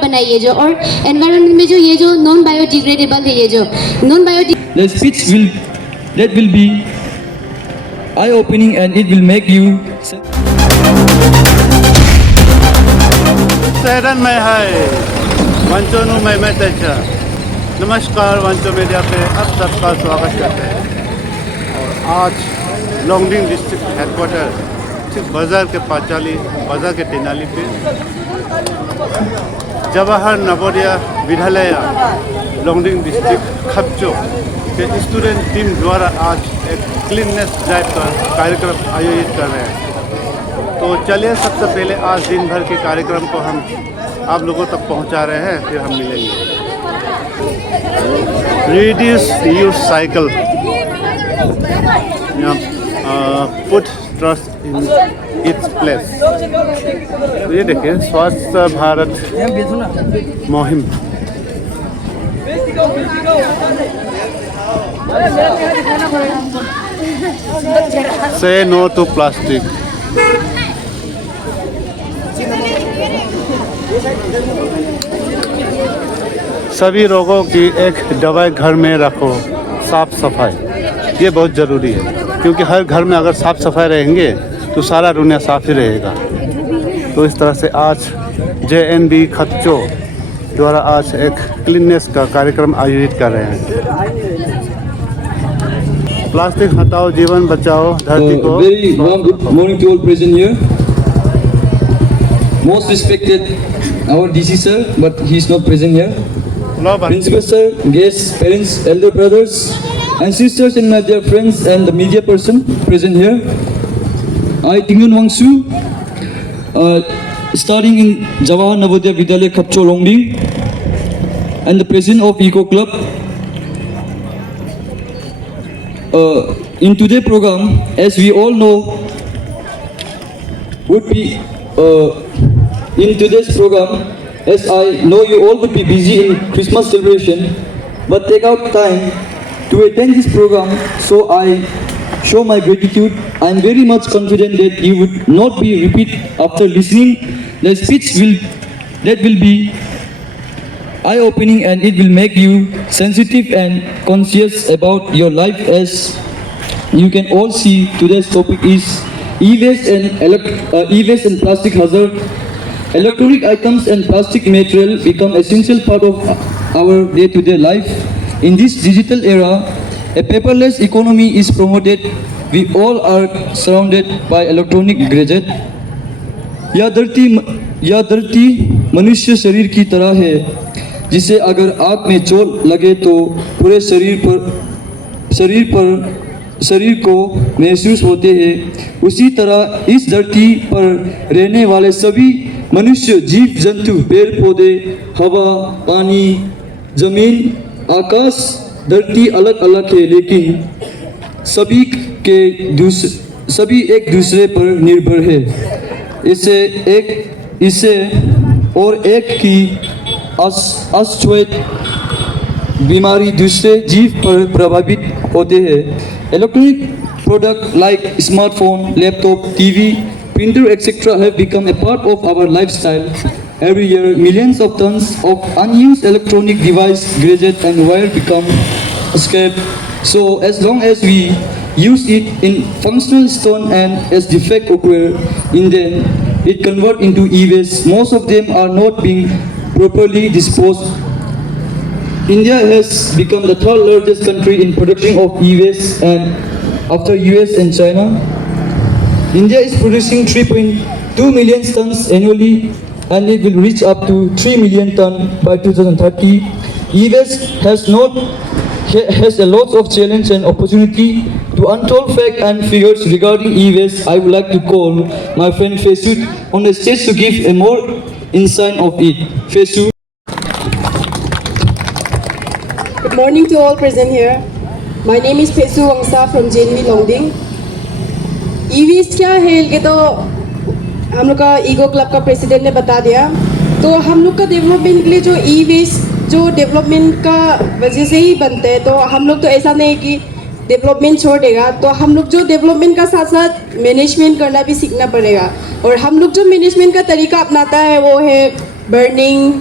बनाइए जो और एनवायरनमेंट में जो ये जो नॉन बायोडिग्रेडेबल है, ये जो non bio The speech will be eye opening and it will make you शहरन में है वंचोनु में तेजा। नमस्कार, वंचो मीडिया पे आप सबका स्वागत करते हैं। और आज लोंगडिंग डिस्ट्रिक्ट हेडक्वार्टर ठीक बाज़ार के पांचाली बाज़ार के तेनाली पे जवाहर नवोदय विद्यालय लोंगडिंग डिस्ट्रिक्ट खपचो के स्टूडेंट टीम द्वारा आज एक क्लीननेस ड्राइव का कार्यक्रम आयोजित कर रहे हैं। तो चलिए, सबसे पहले आज दिन भर के कार्यक्रम को हम आप लोगों तक पहुंचा रहे हैं, फिर हम मिलेंगे। Reduce use cycle, put trust in its place. ये देखिए, स्वच्छ भारत मुहिम। से नो टू प्लास्टिक। सभी रोगों की एक दवाई घर में रखो, साफ सफाई ये बहुत ज़रूरी है, क्योंकि हर घर में अगर साफ सफाई रहेंगे तो सारा दुनिया साफ ही रहेगा। तो इस तरह से आज JNB खपचो द्वारा आज एक क्लीननेस का कार्यक्रम आयोजित कर रहे हैं। प्लास्टिक हटाओ, जीवन बचाओ, धरती को। Very warm good morning to all present here. Most respected our DC sir, but he is not present here. Principal sir, guests, parents, elder brothers and sisters, and my dear friends and the media person present here. I, Tingyun Wangsu, studying in Jawahar Navodaya Vidyalaya Khapcho Longding, and the president of Eco Club. In today's program, as we all know, would be in today's program, as I know you all would be busy in Christmas celebration, but take out time to attend this program, so I show my gratitude. I am very much confident that you would not be repeat after listening. The speech will be eye-opening and it will make you sensitive and conscious about your life. As you can all see, today's topic is e-waste and plastic hazard. Electronic items and plastic material become essential part of our day-to-day life. In this digital era, a paperless economy is promoted. We all are surrounded by electronic gadget. यह धरती मनुष्य शरीर की तरह है, जिसे अगर आग में चोट लगे तो पूरे शरीर को महसूस होते हैं। उसी तरह इस धरती पर रहने वाले सभी मनुष्य, जीव जंतु, पेड़ पौधे, हवा, पानी, जमीन, आकाश, धरती अलग अलग है, लेकिन सभी एक दूसरे पर निर्भर है। इससे और एक की अश्वेत बीमारी दूसरे जीव पर प्रभावित होते हैं। Electronic product like smartphone, laptop, TV, printer, etc. have become a part of our lifestyle. Every year, millions of tons of unused electronic device, gadget and wire become scrap. So, as long as we use it in functional stone and as defect occur in them, it convert into e-waste. Most of them are not being properly disposed. India has become the third largest country in production of e-waste, and after US and China. India is producing 3.2 million tons annually, and it will reach up to 3 million tons by 2030. E-waste has a lot of challenge and opportunity. To untold facts and figures regarding e-waste, I would like to call my friend Fesu on the stage to give a more insight of it. Fesu. Good morning to all present here. My name is Fesu Wangsa from JNB Longding. E-waste क्या है ये तो हम लोग का ego club का president ने बता दिया। तो हम लोग का डेवलपमेंट के लिए जो ई वेस्ट जो डेवलपमेंट का वजह से ही बनते हैं, तो हम लोग तो ऐसा नहीं कि डेवलपमेंट छोड़ देगा, तो हम लोग जो डेवलपमेंट का साथ साथ मैनेजमेंट करना भी सीखना पड़ेगा। और हम लोग जो मैनेजमेंट का तरीका अपनाता है वो है burning,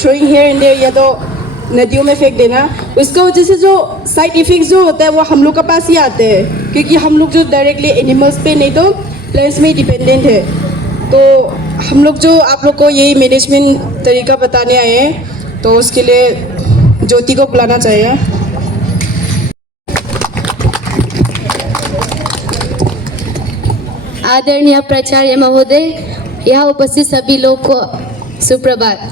throwing here and there, या तो नदियों में फेंक देना। उसका वजह से जो साइड इफेक्ट्स जो होता है वो हम लोग के पास ही आते हैं, क्योंकि हम लोग जो डायरेक्टली एनिमल्स पे नहीं तो प्लांट्स में डिपेंडेंट है। तो हम लोग जो आप लोग को यही मैनेजमेंट तरीका बताने आए हैं, तो उसके लिए ज्योति को बुलाना चाहिए। आदरणीय प्राचार्य महोदय, यहाँ उपस्थित सभी लोग को सुप्रभात।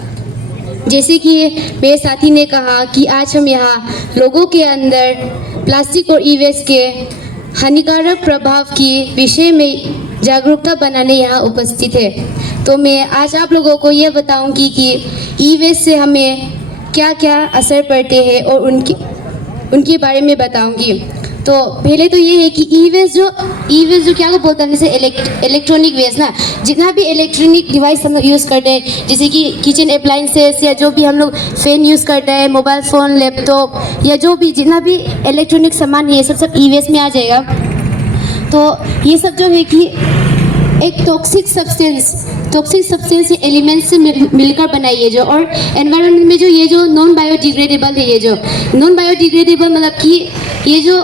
जैसे कि मेरे साथी ने कहा कि आज हम यहाँ लोगों के अंदर प्लास्टिक और ई वेस्ट के हानिकारक प्रभाव की विषय में जागरूकता बनाने यहाँ उपस्थित है। तो मैं आज आप लोगों को ये बताऊंगी कि ई वेस्ट से हमें क्या क्या असर पड़ते हैं और उनके बारे में बताऊंगी। तो पहले तो ये है कि ई वेस्ट जो क्या को बोलते हैं, जैसे इलेक्ट्रॉनिक वेस्ट ना, जितना भी इलेक्ट्रॉनिक डिवाइस हम लोग यूज़ करते हैं, जैसे कि किचन अप्लाइंसेस या जो भी हम लोग फैन यूज़ करते हैं, मोबाइल फ़ोन, लैपटॉप या जो भी जितना भी इलेक्ट्रॉनिक सामान है, ये सब ई वेस्ट में आ जाएगा। तो ये सब जो है कि एक टॉक्सिक सब्सटेंस एलिमेंट से मिलकर बनाई है जो, और एनवायरनमेंट में जो ये जो नॉन बायोडिग्रेडेबल है, ये जो नॉन बायोडिग्रेडेबल मतलब कि ये जो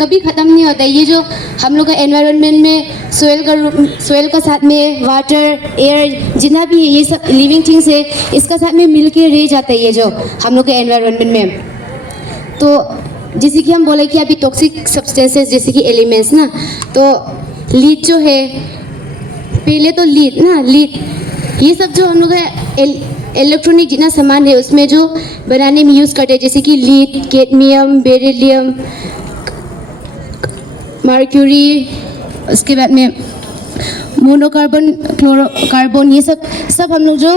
कभी ख़त्म नहीं होता है। ये जो हम लोग का एनवायरनमेंट में सोयल का साथ में वाटर, एयर जितना भी है, ये सब लिविंग थिंग्स है, इसका साथ में मिल के रह जाता है ये जो हम लोग के एनवायरनमेंट में। तो जैसे कि हम बोले कि अभी टॉक्सिक सब्सटेंसेस जैसे कि एलिमेंट्स ना, तो लीड जो है, पहले तो लीड ये सब जो हम लोग का इलेक्ट्रॉनिक जितना सामान है उसमें जो बनाने में यूज़ करते हैं, जैसे कि लीड, कैडमियम, बेरिलियम, मर्क्यूरी, उसके बाद में मोनोकार्बन, क्लोरोकार्बन, ये सब हम लोग जो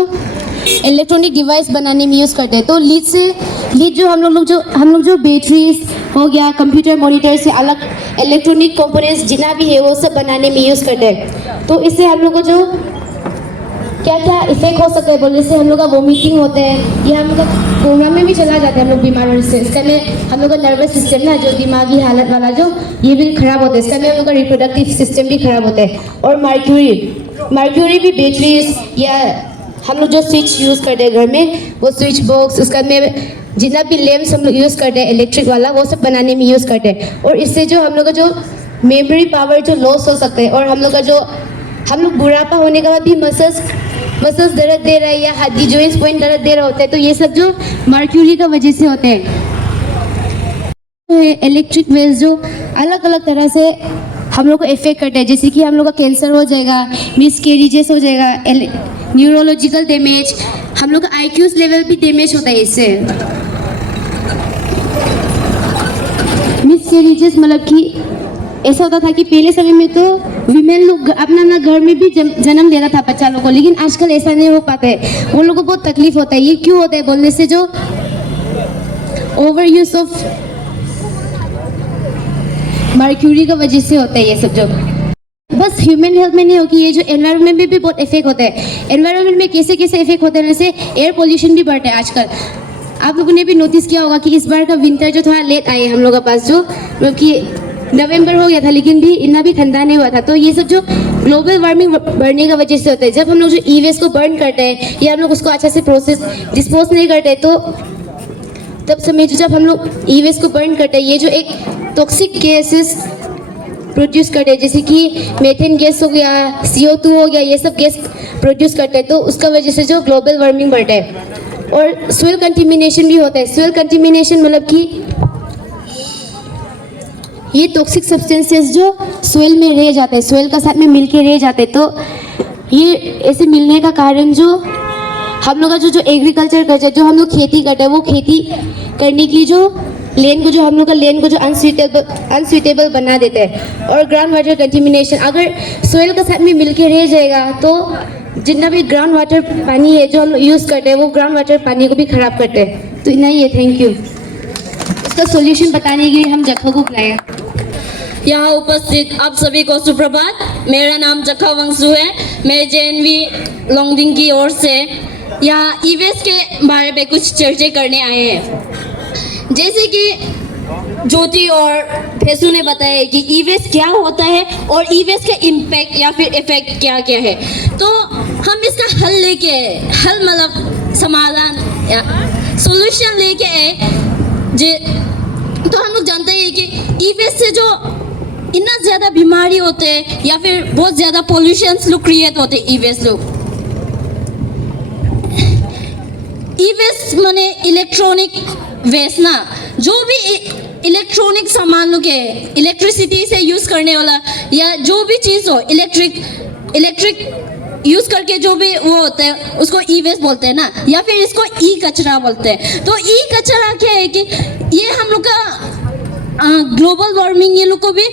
इलेक्ट्रॉनिक डिवाइस बनाने में यूज़ करते हैं। तो लीड जो हम लोग जो बैटरीज हो गया, कंप्यूटर मॉनिटर से अलग इलेक्ट्रॉनिक कंपोनेंट्स जितना भी है वो सब बनाने में यूज़ करते हैं। तो इससे हम लोग को जो क्या क्या इफेक्ट हो सकता है बोलने से, हम लोग का वोमिटिंग होता है, या हम लोग का कोमा में भी चला जाता है हम लोग बीमार से। इसका में हम लोग का नर्वस सिस्टम ना, जो दिमागी हालत वाला जो, ये भी खराब होता है। इसका में हम लोग का रिप्रोडक्टिव सिस्टम भी खराब होता है। और मर्क्यूरी भी बैटरीज या हम लोग जो स्विच यूज़ करते हैं घर में, वो स्विच बॉक्स, उसका में जितना भी लैम्प्स हम लोग यूज़ करते हैं इलेक्ट्रिक वाला, वो सब बनाने में यूज़ करते हैं। और इससे जो हम लोग का जो मेमोरी पावर जो लॉस हो सकता है, और हम लोग बुढ़ापा होने के बाद भी मसल्स दर्द दे रहा है या हड्डी जॉइंट्स पॉइंट दर्द दे रहा होता है, तो ये सब जो मर्क्यूरी का वजह से होते हैं। इलेक्ट्रिक वेव्स जो अलग अलग तरह से हम लोग को इफेक्ट करते हैं, जैसे कि हम लोग का कैंसर हो जाएगा, मिसकैरेजेस हो जाएगा, न्यूरोलॉजिकल डैमेज, हम लोग का IQ's लेवल भी डैमेज होता है इससे। मिसकैरेजेस मतलब कि ऐसा होता था कि पहले समय में तो वीमेन लोग अपना घर में भी जन्म देना था बच्चा लोग को, लेकिन आजकल ऐसा नहीं हो पाता है। वो लोगों को बहुत तकलीफ होता है। ये क्यों होता है बोलने से, जो ओवर यूज ऑफ मर्क्यूरी का वजह से होता है ये सब। जो बस ह्यूमन हेल्थ में नहीं हो कि ये जो एनवायरनमेंट में भी बहुत इफेक्ट होता है। एनवायरनमेंट में कैसे कैसे इफेक्ट होता है, जैसे एयर पोल्यूशन भी बढ़ता है आजकल। आप लोगों ने भी नोटिस किया होगा कि इस बार का विंटर जो थोड़ा लेट आए हम लोग के पास, जो मतलब कि नवंबर हो गया था लेकिन भी इतना भी ठंडा नहीं हुआ था। तो ये सब जो ग्लोबल वार्मिंग बढ़ने का वजह से होता है। जब हम लोग जो ई वेस्ट को बर्न करते हैं या हम लोग उसको अच्छा से डिस्पोज नहीं करते, तो तब समय जब हम लोग ई वेस्ट को बर्न करते हैं, ये जो एक टॉक्सिक गैसेस प्रोड्यूस करते हैं, जैसे कि मीथेन गैस हो गया, CO2 हो गया, ये सब गैस प्रोड्यूस करते हैं। तो उसका वजह से जो ग्लोबल वार्मिंग बढ़ता है। और सोइल कंटेमिनेशन भी होता है। सोइल कंटेमिनेशन मतलब कि ये टॉक्सिक सब्सटेंसेस जो सोइल में रह जाते हैं, सोइल का साथ में मिलके रह जाते हैं। तो ये ऐसे मिलने का कारण जो हम लोग का जो एग्रीकल्चर करते हैं, जो हम लोग खेती करते हैं, वो खेती करने की जो लैंड को, जो हम लोग का लैंड को जो अनस्यूटेबल बना देते हैं। और ग्राउंड वाटर कंटेमिनेशन, अगर सोइल का साथ में मिलके रह जाएगा तो जितना भी ग्राउंड वाटर पानी है जो हम लोग यूज़ करते हैं, वो ग्राउंड वाटर पानी को भी खराब करते हैं। तो इतना ही है। Thank you. इसका सॉल्यूशन बताने के लिए हम जखा को बुलाया। यहाँ उपस्थित आप सभी को सुप्रभात। मेरा नाम जखा वंशु है। मैं JNV लोंगडिंग की ओर से यहाँ ई वेस्ट के बारे में कुछ चर्चा करने आए हैं। जैसे कि ज्योति और फेसू ने बताया कि ई वेस्ट क्या होता है और ई वेस्ट का इम्पैक्ट या फिर इफेक्ट क्या क्या है। तो हम इसका हल लेके हल मतलब समाधान या सॉल्यूशन लेके आए जे। तो हम लोग जानते हैं कि ई वेस्ट से जो इतना ज़्यादा बीमारी होते हैं या फिर बहुत ज़्यादा पोल्यूशंस लोग क्रिएट होते हैं ई वेस्ट लोग। ई वेस्ट माने इलेक्ट्रॉनिक वेस्ट ना, जो भी इलेक्ट्रॉनिक सामान लोग है, इलेक्ट्रिसिटी से यूज़ करने वाला या जो भी चीज़ हो इलेक्ट्रिक यूज़ करके जो भी वो होता है उसको ई वेस्ट बोलते हैं ना, या फिर इसको ई कचरा बोलते हैं। तो ई कचरा क्या है कि ये हम लोग का ग्लोबल वार्मिंग ये लोग को भी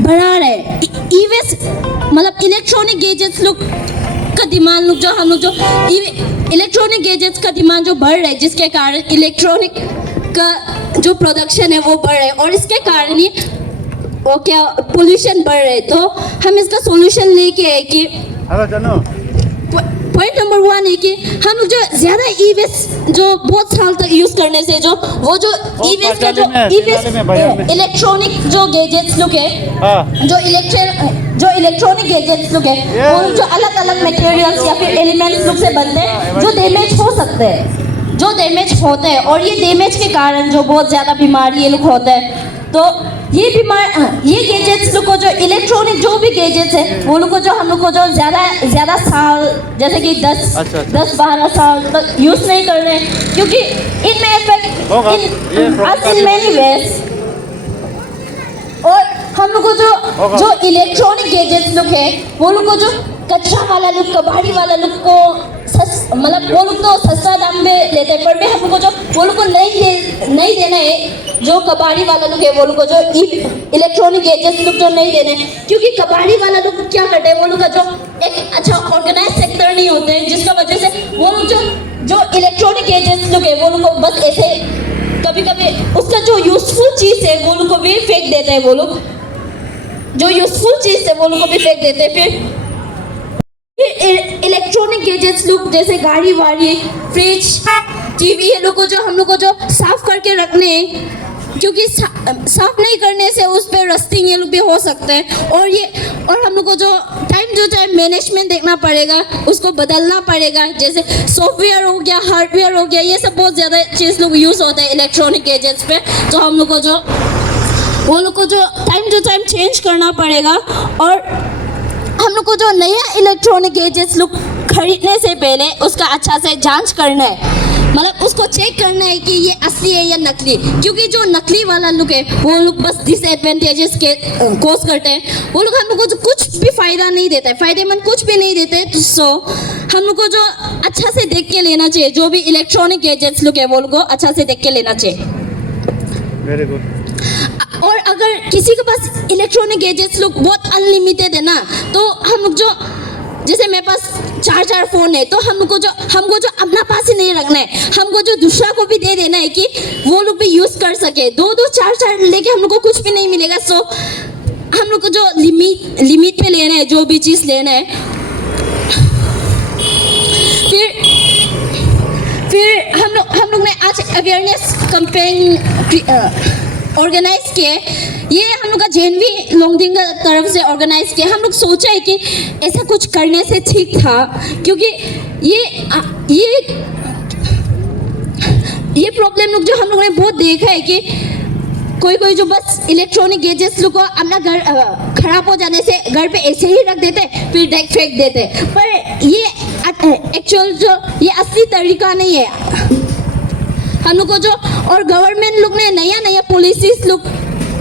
बढ़ा रहा है। ई वेस्ट मतलब इलेक्ट्रॉनिक गैजेट्स लोग का डिमांड लोग जो हम लोग जो इलेक्ट्रॉनिक गैजेट्स का डिमांड जो बढ़ रहा है, जिसके कारण इलेक्ट्रॉनिक का जो प्रोडक्शन है वो बढ़ रहा है और इसके कारण ही वो क्या पोल्यूशन बढ़ रहा है। तो हम इसका सॉल्यूशन लेके आए कि पॉइंट नंबर 1 है कि हम लोग जो ज़्यादा ई वेस्ट जो बहुत साल तक यूज़ करने से जो वो जो ई वेस्ट का जो ई वेस्ट इलेक्ट्रॉनिक जो गैजेट्स लोग है जो इलेक्ट्रॉनिक गैजेट्स लोग है वो जो अलग अलग मटेरियल्स या फिर एलिमेंट्स लोग से बनते हैं जो डैमेज हो सकते हैं, जो डैमेज होते हैं और ये डैमेज के कारण जो बहुत ज़्यादा बीमारी ये लोग होते हैं। तो ये गैजेट्स लोग को जो इलेक्ट्रॉनिक जो भी गैजेट्स है वो लोग को जो हम लोग को जो ज़्यादा साल जैसे कि 10-12 साल तक यूज़ नहीं कर रहे हैं, क्योंकि इनमें इफेक्ट इन मेनी वेज। और हम लोग को जो इलेक्ट्रॉनिक गैजेट्स लोग है वो लोग को जो कच्चा वाला लोग कबाड़ी वाला लोग को मतलब वो लोग तो सस्ता दाम में लेते हैं, पर भी हम लोग को जो वो लोग को नहीं देना है। जो कबाड़ी वाला लोग है वो लोग को जो इलेक्ट्रॉनिक गैजेट्स लोग जो नहीं देने, क्योंकि कबाड़ी वाला लोग क्या करते हैं वो लोग का जो एक अच्छा ऑर्गेनाइज सेक्टर नहीं होते हैं, जिसका वजह से वो लोग जो इलेक्ट्रॉनिक गैजेट्स लोग है वो लोग को बस ऐसे कभी कभी उसका जो यूजफुल चीज़ है वो लोग को भी फेंक देते हैं। वो लोग जो यूजफुल चीज़ है वो लोग को भी फेंक देते हैं। फिर इलेक्ट्रॉनिक गैजेट्स लोग जैसे गाड़ी वाड़ी फ्रिज टीवी ये लोग को जो हम लोग को जो साफ करके रखने, क्योंकि साफ नहीं करने से उस पर रस्टिंग ये लोग भी हो सकते हैं। और हम लोग को जो टाइम मैनेजमेंट देखना पड़ेगा, उसको बदलना पड़ेगा। जैसे सॉफ्टवेयर हो गया, हार्डवेयर हो गया, ये सब बहुत ज़्यादा चीज़ लोग यूज़ होता है इलेक्ट्रॉनिक गैजेट्स पे। तो हम लोग को जो वो लोग को जो टाइम चेंज करना पड़ेगा। और हम लोग को जो नया इलेक्ट्रॉनिक गैजेट्स लोग खरीदने से पहले उसका अच्छा से जांच करना है, मतलब उसको चेक करना है कि ये असली है या नकली। क्योंकि जो नकली वाला लोग है वो लोग बस डिसएडवांटेजेस के कोस करते हैं, वो लोग हम लोग को जो कुछ भी फ़ायदा नहीं देता है, फ़ायदेमंद कुछ भी नहीं देते। तो सो हम लोग को जो अच्छा से देख के लेना चाहिए, जो भी इलेक्ट्रॉनिक गैजेट्स लोग है वो लोग को अच्छा से देख के लेना चाहिए। Very good. और अगर किसी के पास इलेक्ट्रॉनिक गैजेट्स लोग बहुत अनलिमिटेड है ना, तो हम लोग जो जैसे मेरे पास 4 फ़ोन है, तो हमको जो अपना पास ही नहीं रखना है, हमको जो दूसरा को भी दे देना है कि वो लोग भी यूज़ कर सके। 4 लेके हम लोग को कुछ भी नहीं मिलेगा। सो हम लोग को जो लिमिट पे लेना है, जो भी चीज़ लेना है। फिर हम लोग ने आज अवेयरनेस कैंपेन ऑर्गेनाइज किए। ये हम लोग का जेनवी लोंगडिंग का तरफ से ऑर्गेनाइज किया। हम लोग सोचा है कि ऐसा कुछ करने से ठीक था, क्योंकि ये प्रॉब्लम लोग जो हम लोगों ने बहुत देखा है कि कोई जो बस इलेक्ट्रॉनिक गैजेट्स लोग को अपना घर खराब हो जाने से घर पे ऐसे ही रख देते, फिर डायरेक्ट फेंक देते। पर ये एक्चुअल जो ये असली तरीका नहीं है। हम लोग को जो और गवर्नमेंट लोग ने नया पॉलिसीज लोग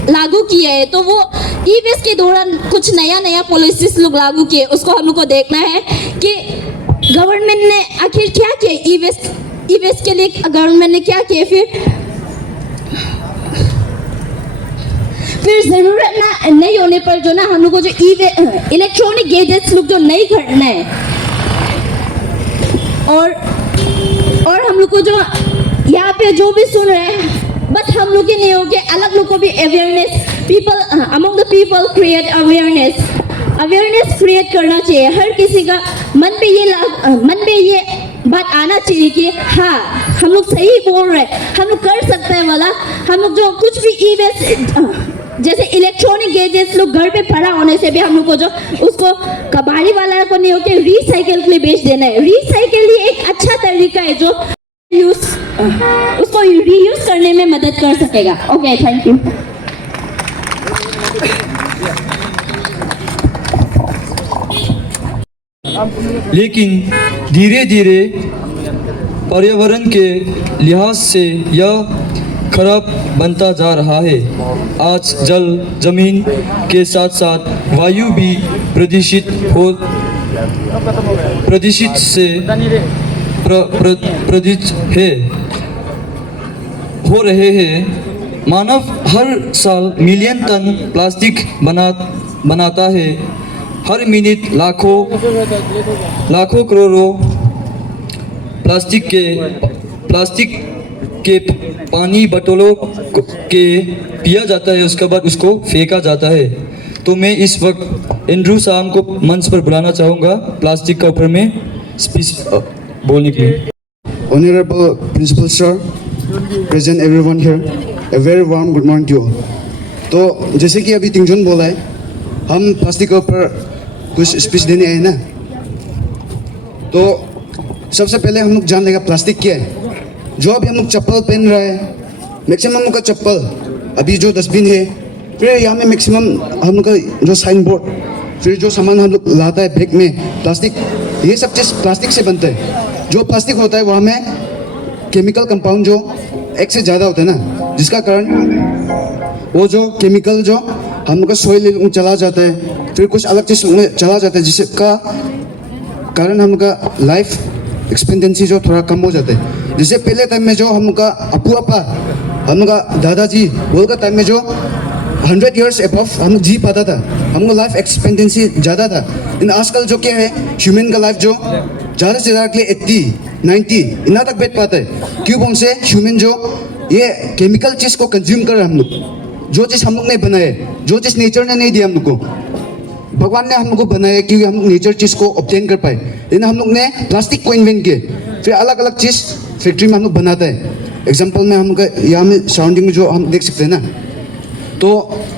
लागू किए हैं, तो वो ई वेस्ट के दौरान कुछ नया पॉलिसीज लोग लागू किए, उसको हम लोग को देखना है कि गवर्नमेंट ने आखिर क्या किया ई वेस्ट के लिए, गवर्नमेंट ने क्या किया। फिर ज़रूरत नहीं होने पर जो ना हम लोग को जो इलेक्ट्रॉनिक गैजेट्स लोग जो नहीं खरीदना है। और हम लोग को जो यहाँ पे जो भी सुन रहे हैं, बस हम लोग ही नहीं होंगे, अलग लोग को भी awareness among the people create awareness create करना चाहिए। हर किसी का मन पे ये बात आना करना चाहिए कि हाँ हम लोग सही बोल रहे हैं, हम लोग कर सकते हैं वाला। हम लोग जो कुछ भी ई वेस्ट जैसे इलेक्ट्रॉनिक गैजेट्स लोग घर पे पड़ा होने से भी हम लोग को जो उसको कबाड़ी वाला को नहीं होके रिसाइकिल के लिए बेच देना है। रिसाइकिल ही एक अच्छा तरीका है जो उसको रीयूज करने में मदद कर सकेगा। Okay, thank you. लेकिन धीरे धीरे पर्यावरण के लिहाज से यह खराब बनता जा रहा है। आज जल, जमीन के साथ साथ वायु भी प्रदूषित से प्रदूषित हो रहे हैं। मानव हर साल मिलियन टन प्लास्टिक बनाता है। हर मिनट लाखों करोड़ों प्लास्टिक के पानी बोतलों के पिया जाता है, उसके बाद उसको फेंका जाता है। तो मैं इस वक्त एंड्रू साहब को मंच पर बुलाना चाहूँगा प्लास्टिक के ऊपर में स्पीच बोलने के लिए। Honorable Principal Sir, present everyone here, a very warm good morning to you. तो जैसे कि अभी तिंगजन बोला है, हम प्लास्टिक के ऊपर कुछ स्पीच देने आए ना, तो सबसे पहले हम लोग जान लेगा प्लास्टिक क्या है। जो अभी हम लोग चप्पल पहन रहे हैं, मैक्सिमम हम लोग का चप्पल, अभी जो डस्टबिन है, फिर यहाँ में मैक्सिमम हम लोग का जो साइन बोर्ड, फिर जो सामान हम लोग लाता है बैग में प्लास्टिक, ये सब चीज़ प्लास्टिक से बनता है। जो प्लास्टिक होता है वहाँ में केमिकल कंपाउंड जो एक से ज़्यादा होता है ना, जिसका कारण वो जो केमिकल जो हम लोग का सॉइल में चला जाता है, फिर कुछ अलग चीज़ में चला जाता है, जिसका कारण हम लोग का लाइफ एक्सपेक्टेंसी जो थोड़ा कम हो जाता है। जैसे पहले टाइम में जो हम लोग का अपा हम लोग का दादाजी बोल का टाइम में जो 100 ईयर्स एबव हम लोग जी पाता था, हम लोग लाइफ एक्सपेक्टेंसी ज़्यादा था। लेकिन आजकल जो क्या है, ह्यूमन का लाइफ जो ज़्यादा से ज़्यादा के लिए 80, 90 इतना तक बैठ पाता है। क्यों बोल से ह्यूमन जो ये केमिकल चीज़ को कंज्यूम कर रहे हैं हम लोग, जो चीज़ हम लोग ने बनाया है, जो चीज़ नेचर ने नहीं दिया हम लोग को, भगवान ने हम लोग को बनाया क्योंकि हम लोग नेचर चीज़ को ऑब्टेन कर पाए। लेकिन हम लोग ने प्लास्टिक को इन्वेंट किए, फिर अलग अलग चीज़ फैक्ट्री में हम लोग बनाते हैं। एग्जाम्पल में हम लोग यहाँ में सराउंडिंग में जो हम देख सकते हैं ना, तो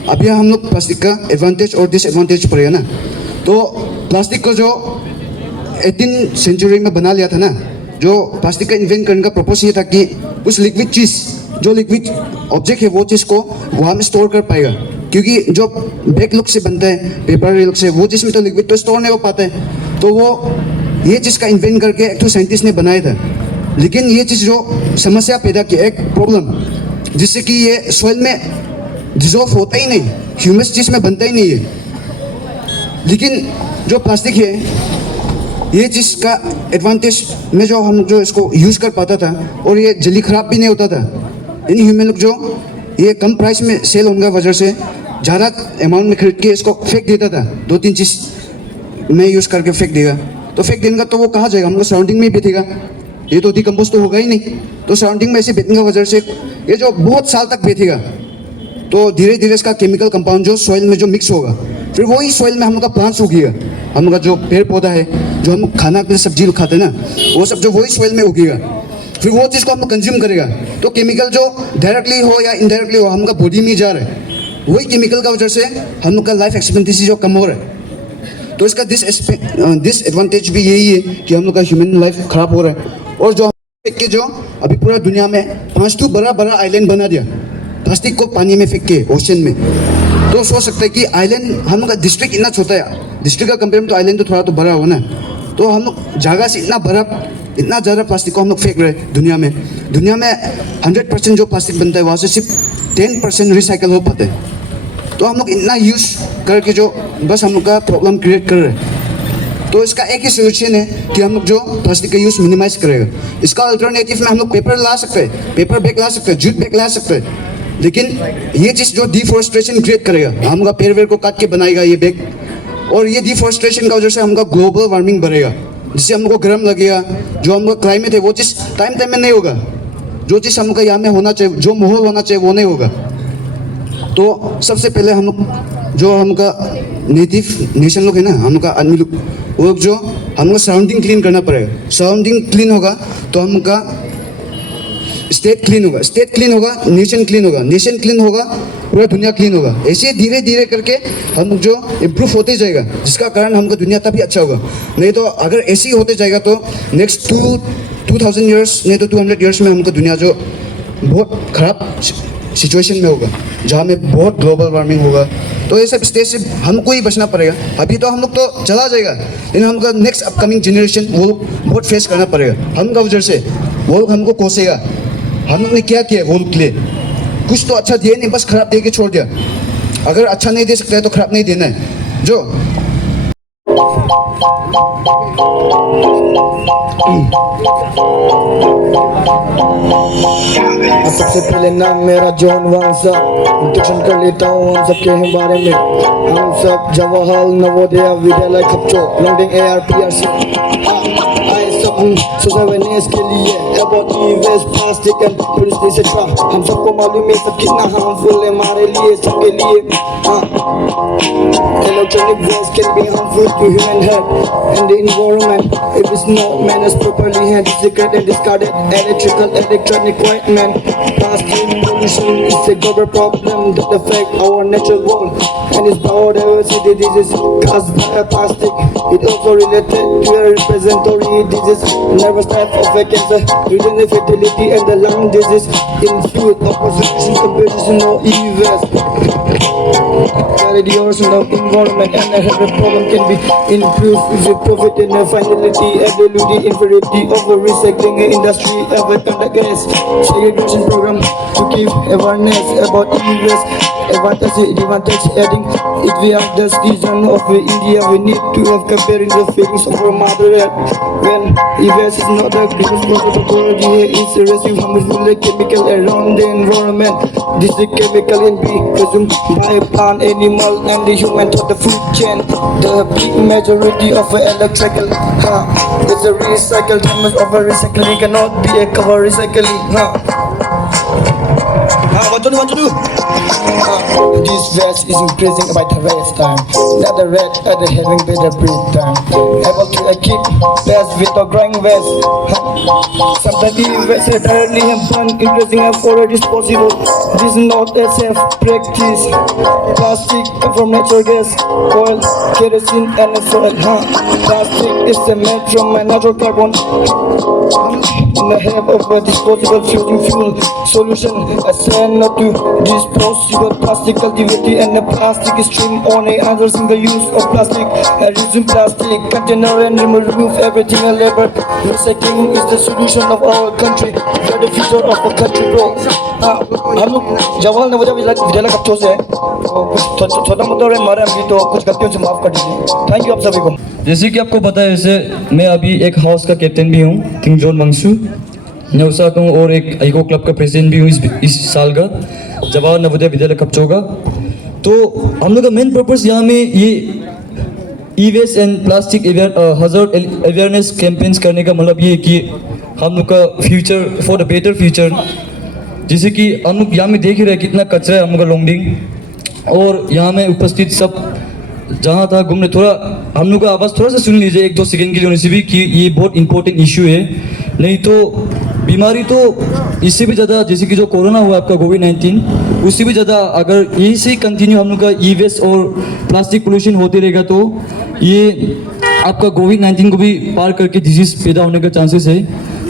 अभी हम लोग प्लास्टिक का एडवांटेज और डिसएडवांटेज पड़ेगा ना। तो प्लास्टिक को जो 18th सेंचुरी में बना लिया था ना, जो प्लास्टिक का इन्वेंट करने का पर्पस ये था कि उस लिक्विड चीज़, जो लिक्विड ऑब्जेक्ट है, वो चीज़ को वहाँ में स्टोर कर पाएगा। क्योंकि जो बैग लुक से बनता है, पेपर लुक से, वो चीज़ में तो लिक्विड तो स्टोर नहीं हो पाता है। तो वो ये चीज़ का इन्वेंट करके एक तो साइंटिस्ट ने बनाया था। लेकिन ये चीज़ जो समस्या पैदा की, एक प्रॉब्लम, जिससे कि ये सॉइल में डिजॉल्व होता ही नहीं, ह्यूमस चीज़ में बनता ही नहीं है। लेकिन जो प्लास्टिक है, ये चीज़ का एडवांटेज में जो हम जो इसको यूज़ कर पाता था, और ये जल्दी ख़राब भी नहीं होता था। यानी ह्यूमन लोग जो ये कम प्राइस में सेल होने की वजह से ज़्यादा अमाउंट में खरीद के इसको फेंक देता था, 2-3 चीज़ में यूज़ करके फेंक देगा। तो फेंक देने का तो वो कहाँ जाएगा, हमको सराउंडिंग में बैठेगा, ये तो डिकम्पोज तो होगा ही नहीं। तो सराउंडिंग में ऐसे बैठने की वजह से ये जो बहुत साल तक बैठेगा, तो धीरे धीरे इसका केमिकल कंपाउंड जो सॉइल में जो मिक्स होगा, फिर वही सॉइल में हम लोग का प्लांट्स उगेगा, हम लोग का जो पेड़ पौधा है, जो हम खाना के सब्जी खाते हैं ना, वो सब जो वही सॉइल में उगेगा, फिर वो चीज़ को हम लोग कंज्यूम करेगा। तो केमिकल जो डायरेक्टली हो या इनडायरेक्टली हो, हम लोग का बॉडी में जा रहा है, वही केमिकल का वजह से हम लोग का लाइफ एक्सपेक्टेंसी जो कम हो रहा है। तो इसका डिसएडवांटेज भी यही है कि हम लोग का ह्यूमन लाइफ खराब हो रहा है। और जो फेंक के जो अभी पूरा दुनिया में 5 बड़ा बड़ा आइलैंड बना दिया प्लास्टिक को पानी में फेंक के, ओशन में। तो सोच सकते हैं कि आइलैंड, हम लोग का डिस्ट्रिक्ट इतना छोटा है, डिस्ट्रिक्ट का कंपेयर में तो आइलैंड तो थोड़ा तो बड़ा होगा ना। तो हम लोग जगह से इतना ज़्यादा प्लास्टिक को हम लोग फेंक रहे हैं दुनिया में। दुनिया में 100% जो प्लास्टिक बनता है, वहाँ से सिर्फ 10% रिसाइकल हो पाते हैं। तो हम लोग इतना यूज़ करके जो बस हम लोग का प्रॉब्लम क्रिएट कर रहे हैं। तो इसका एक ही सोल्यूशन है कि हम लोग जो प्लास्टिक का यूज़ मिनिमाइज करेगा। इसका अल्टरनेटिव में हम लोग पेपर ला सकते हैं, पेपर बैग ला सकते हैं, जूट बैग ला सकते हैं। लेकिन ये चीज़ जो डिफॉरेस्टेशन क्रिएट करेगा, हम लोग पेड़ वेड़ को काट के बनाएगा ये बैग, और ये डिफॉरेस्टेशन का वजह से हम लोग ग्लोबल वार्मिंग बढ़ेगा, जिससे हम लोग को गर्म लगेगा। जो हम लोग क्लाइमेट है, वो चीज़ टाइम में नहीं होगा। जो चीज़ हम लोग का यहाँ में होना चाहिए, जो माहौल होना चाहिए, वो नहीं होगा। तो सबसे पहले हम लोग जो हम का नेटिव नेशन लोग है ना, हम लोग का आदमी लोग, वो लोग जो हम लोग सराउंडिंग क्लीन करना पड़ेगा। सराउंडिंग क्लीन होगा तो हम का स्टेट क्लीन होगा, स्टेट क्लीन होगा नेशन क्लीन होगा, नेशन क्लीन होगा पूरा दुनिया क्लीन होगा। ऐसे धीरे धीरे करके हम लोग जो इम्प्रूव होते जाएगा, जिसका कारण हमको दुनिया तभी अच्छा होगा। नहीं तो अगर ऐसे ही होते जाएगा तो नेक्स्ट 2000 ईयर्स नहीं तो 200 ईयर्स में हमको दुनिया जो बहुत खराब सिचुएशन में होगा, जहाँ में बहुत ग्लोबल वार्मिंग होगा। तो ये सब स्टेज से हमको ही बचना पड़ेगा। अभी तो हम लोग तो चला जाएगा, लेकिन हमको नेक्स्ट अपकमिंग जनरेशन वो बहुत फेस करना पड़ेगा। हम का वजह से वो लोग हमको कोसेगा। हम लोग ने क्या किया वो लोग के लिए? कुछ तो अच्छा दिया नहीं, बस खराब दे के छोड़ दिया। अगर अच्छा नहीं दे सकता है तो खराब नहीं देना है। जो सबसे पहले नाम मेरा जॉन वांसा, इंट्रोडक्शन कर लेता हूँ हम सबके बारे में। हम सब जवाहरलाल नवोदय विद्यालय खपचो, लॉन्डिंग ARPRC सोसाइटी के लिए about waste plastic and pollution etcetera. हम सबको मालूम है सब कितना हार्मफुल है हमारे लिए, सबके लिए। Electronic waste can be harmful to human health and the environment if it's not managed properly and desecrated and discarded electronic equipment. Plastic pollution is a global problem that affects our natural world and is biodiversity disease caused by plastic. It also related to a respiratory disease, nervous type of cancer, urinary fertility and the lung disease in food opposition composition of e-waste. The erosion of environment and the health problem can be improved if we profit in the finality, ability, inferiority of the recycling industry, ever conduct a segregation program to give awareness about e-waste, advantage, adding if we are the citizen of India, we need to have comparing the feelings of our mother earth. When e-waste is not the greatest possibility, it's erasing harmful chemical around the environment. This chemical can be consumed by plant, animal and the human to the food chain. The big majority of electrical is a recycled damage of a recycling cannot be a cover recycling. What to do? This waste is increasing by the waste time. Not the red at the having better breed time. Able to keep waste with the growing waste. Sometimes e-waste directly happen increasing for a disposable. This is not a safe practice. Plastic from natural gas, oil, kerosene and soil. Plastic is made from natural carbon. In the help of a disposable fuel solution, I say not to disposable plastic cultivity and the plastic stream only addressing the use of plastic. Resume plastic container and remove everything and labor. Recycling is the solution of our country, for the future of our country, bro. हम लोग जवाहरलाल नवोदय विद्यालय खपचो से कुछ छोटा मोटा हमारे भी तो कुछ गलतियों से माफ कर दीजिए। थैंक यू आप सभी को। जैसे कि आपको पता है, जैसे मैं अभी एक हाउस का कैप्टन भी हूँ, किंग जॉन वंशु नौसा का हूँ, और एक आइको क्लब का प्रेसिडेंट भी हूँ इस साल का जवाहर नवोदय विद्यालय खपचो का। तो हम लोग का मेन पर्पस यहाँ में ये e waste and plastic hazard awareness campaigns करने का मतलब ये है कि हम लोग का future for the better future. जैसे कि हम लोग यहाँ में देख ही रहे कितना कचरा है हम लोग का लॉन्गडिंग, और यहाँ में उपस्थित सब जहाँ था घूमने, थोड़ा हम लोग का आवाज़ थोड़ा सा सुन लीजिए 1-2 सेकंड के लिए उनसे भी कि ये बहुत इंपॉर्टेंट इशू है। नहीं तो बीमारी तो इससे भी ज़्यादा, जैसे कि जो कोरोना हुआ आपका कोविड-19, उससे भी ज़्यादा अगर यही से कंटिन्यू हम लोग का ई वेस्ट और प्लास्टिक पोल्यूशन होते रहेगा तो ये आपका कोविड-19 को भी पार करके डिजीज़ पैदा होने का चांसेस है।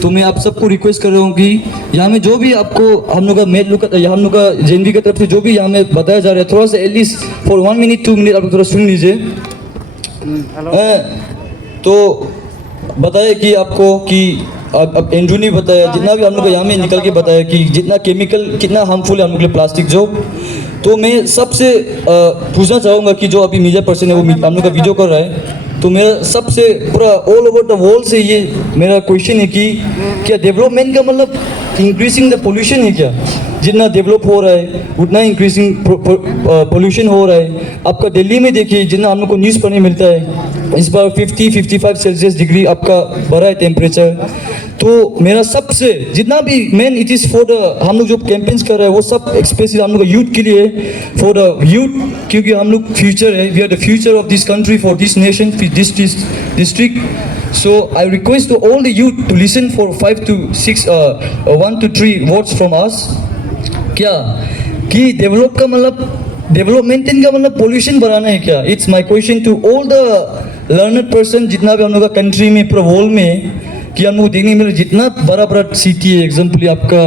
तो मैं आप सबको रिक्वेस्ट कर रहा हूँ कि यहाँ में जो भी आपको हम लोग का मेड लोग हम लोग का जेएनवी की तरफ से जो भी यहाँ में बताया जा रहा है, थोड़ा सा एटलीस्ट फॉर 1 मिनट 2 मिनट आप थोड़ा सुन लीजिए। तो बताया कि आपको कि अब एंड्रू ने बताया, जितना भी हम लोग यहाँ में निकल के बताया कि जितना केमिकल कितना हार्मफुल है हम लोग के लिए प्लास्टिक जो। तो मैं सबसे पूछना चाहूँगा कि जो अभी मीडिया पर्सन है वो हम लोग का वीडियो कर रहा है, तो मेरा सबसे पूरा ऑल ओवर द वर्ल्ड से ये मेरा क्वेश्चन है कि क्या डेवलपमेंट का मतलब इंक्रीजिंग द पोल्यूशन है क्या? जितना डेवलप हो रहा है उतना इंक्रीजिंग पोल्यूशन हो रहा है। आपका दिल्ली में देखिए, जितना हम लोग को न्यूज़ पढ़ने मिलता है इस बार 50-55 सेल्सियस डिग्री आपका बढ़ा है टेम्परेचर। तो मेरा सबसे जितना भी main it is for the हम लोग जो कैंपेन्स कर रहे हैं वो सब स्पेशली हम लोग यूथ के लिए, फॉर द यूथ, क्योंकि हम लोग फ्यूचर है, we are the future of this country, for this nation, this district. So I request to all the youth to listen for 1 to 3 words from us। क्या कि develop का मतलब development का मतलब पोल्यूशन बढ़ाना है क्या? It's my question to all the learned person जितना भी हम लोग का कंट्री में पूरा वर्ल्ड में, कि हम लोग देखने में जितना बड़ा बड़ा सिटी है, एग्जाम्पली आपका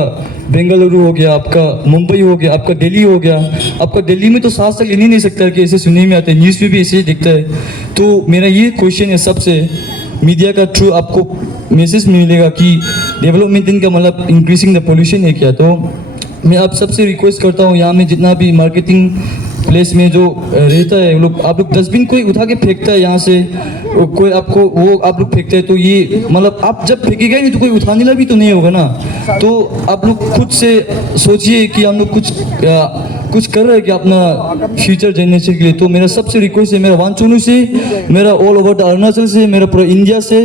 बेंगलुरु हो गया, आपका मुंबई हो गया, आपका दिल्ली हो गया। आपका दिल्ली में तो सांस तक ले नहीं सकता कि ऐसे सुनने में आता है, न्यूज़ में भी ऐसे ही दिखता है। तो मेरा ये क्वेश्चन है सबसे, मीडिया का थ्रू आपको मैसेज मिलेगा कि डेवलपमेंट का मतलब इंक्रीजिंग द पोल्यूशन है क्या? तो मैं आप सबसे रिक्वेस्ट करता हूँ, यहाँ में जितना भी मार्केटिंग प्लेस में जो रहता है लोग, आप लोग डस्टबिन कोई उठा के फेंकता है यहाँ से, कोई आपको वो आप लोग फेंकते हैं, तो ये मतलब आप जब फेंकेगा ही नहीं तो कोई उठाने लगा भी तो नहीं होगा ना। तो आप लोग खुद से सोचिए कि हम लोग कुछ कर रहे हैं कि अपना फ्यूचर जनरेशन के लिए। तो मेरा सबसे रिक्वेस्ट है, मेरा वांचोनू से, मेरा ऑल ओवर द अरुणाचल से, मेरा पूरा इंडिया से,